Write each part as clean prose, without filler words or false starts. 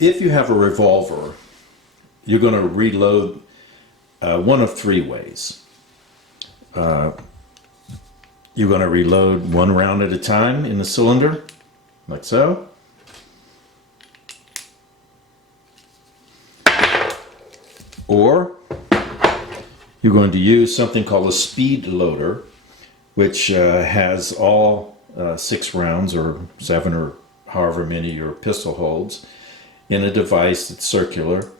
if you have a revolver, you're going to reload one of three ways. You're going to reload one round at a time in the cylinder, like so. Or you're going to use something called a speed loader, which has all 6 rounds or 7 or however many your pistol holds in a device that's circular,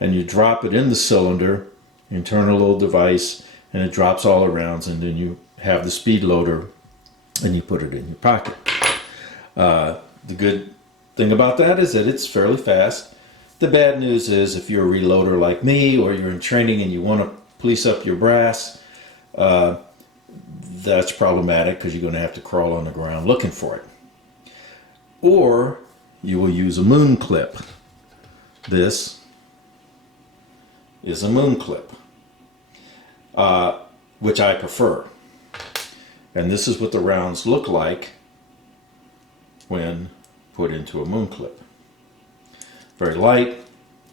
and you drop it in the cylinder, you turn a little device, and it drops all the rounds, and then you have the speed loader and you put it in your pocket. The good thing about that is that it's fairly fast. The bad news is if you're a reloader like me, or you're in training and you want to police up your brass, that's problematic because you're going to have to crawl on the ground looking for it. Or you will use a moon clip. This is a moon clip, which I prefer. And this is what the rounds look like when put into a moon clip. Very light,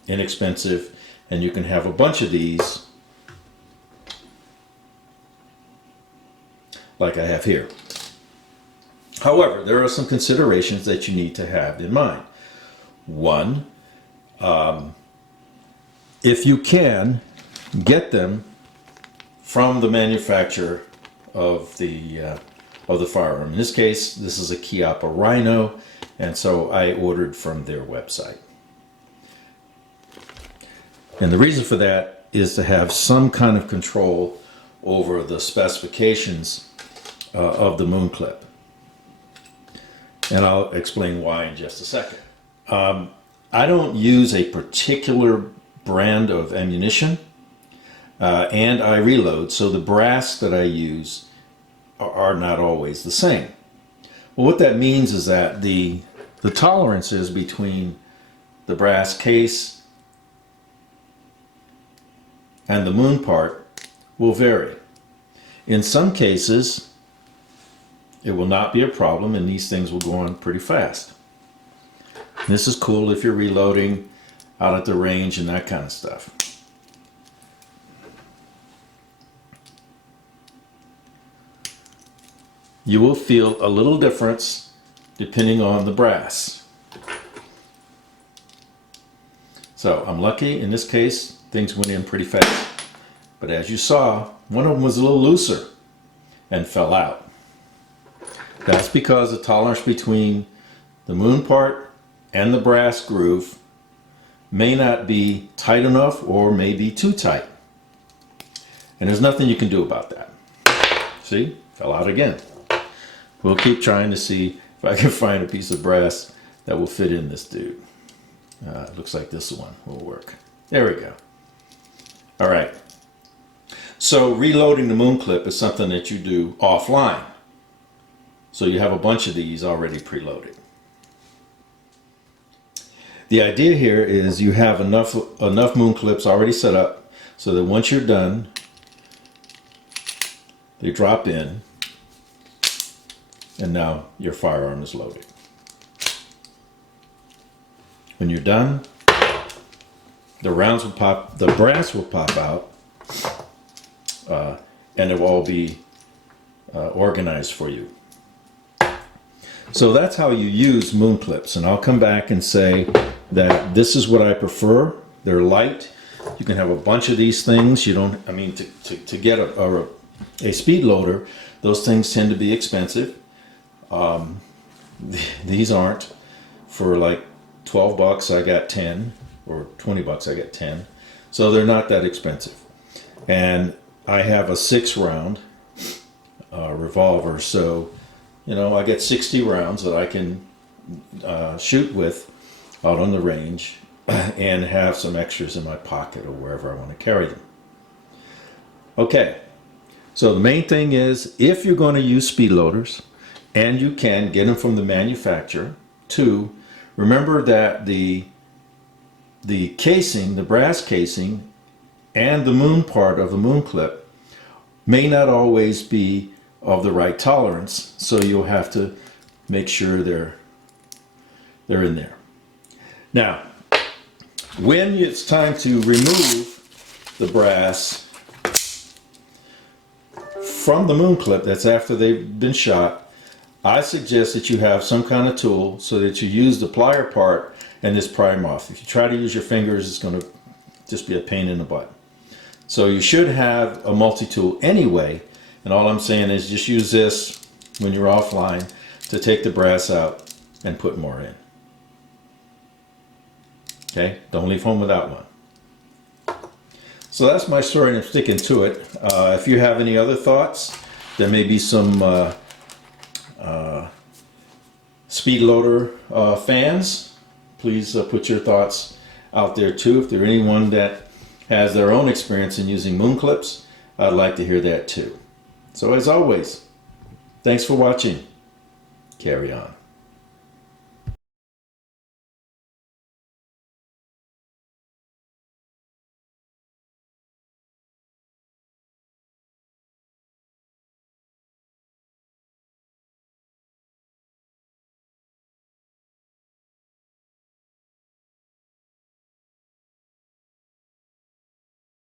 inexpensive, and you can have a bunch of these like I have here. However, there are some considerations that you need to have in mind. One, if you can, get them from the manufacturer of the firearm. In this case, this is a Chiappa Rhino, and so I ordered from their website. And the reason for that is to have some kind of control over the specifications of the moon clip. And I'll explain why in just a second. I don't use a particular brand of ammunition, and I reload, so the brass that I use are not always the same. Well, what that means is that the tolerances between the brass case and the moon part will vary. In some cases, it will not be a problem, and these things will go on pretty fast. This is cool if you're reloading out at the range and that kind of stuff. You will feel a little difference depending on the brass. So I'm lucky in this case, things went in pretty fast. But as you saw, one of them was a little looser and fell out. That's because the tolerance between the moon part and the brass groove may not be tight enough or may be too tight. And there's nothing you can do about that. See? Fell out again. We'll keep trying to see if I can find a piece of brass that will fit in this dude. It looks like this one will work. There we go. All right. So reloading the moon clip is something that you do offline. So you have a bunch of these already preloaded. The idea here is you have enough moon clips already set up so that once you're done, they drop in, and now your firearm is loaded. When you're done, the rounds will pop, the brass will pop out, and it will all be organized for you. So that's how you use moon clips, and I'll come back and say that this is what I prefer. They're light. You can have a bunch of these things. You don't, I mean, to get a speed loader, those things tend to be expensive. These aren't. For like 12 bucks I got 10, or 20 bucks I got 10. So they're not that expensive. And I have a 6-round revolver, so you know, I get 60 rounds that I can shoot with out on the range and have some extras in my pocket or wherever I want to carry them. Okay, so the main thing is, if you're going to use speed loaders, and you can get them from the manufacturer, 2, remember that the casing, the brass casing, and the moon part of the moon clip may not always be of the right tolerance, so you'll have to make sure they're in there. Now, When it's time to remove the brass from the moon clip, that's after they've been shot, I suggest that you have some kind of tool so that you use the plier part and this pry them off. If you try to use your fingers, it's going to just be a pain in the butt. So you should have a multi-tool anyway, and all I'm saying is just use this when you're offline to take the brass out and put more in. Okay, don't leave home without one. So that's my story and I'm sticking to it. If you have any other thoughts, there may be some speed loader fans. Please put your thoughts out there too. If there's anyone that has their own experience in using moon clips, I'd like to hear that too. So as always, thanks for watching. Carry on.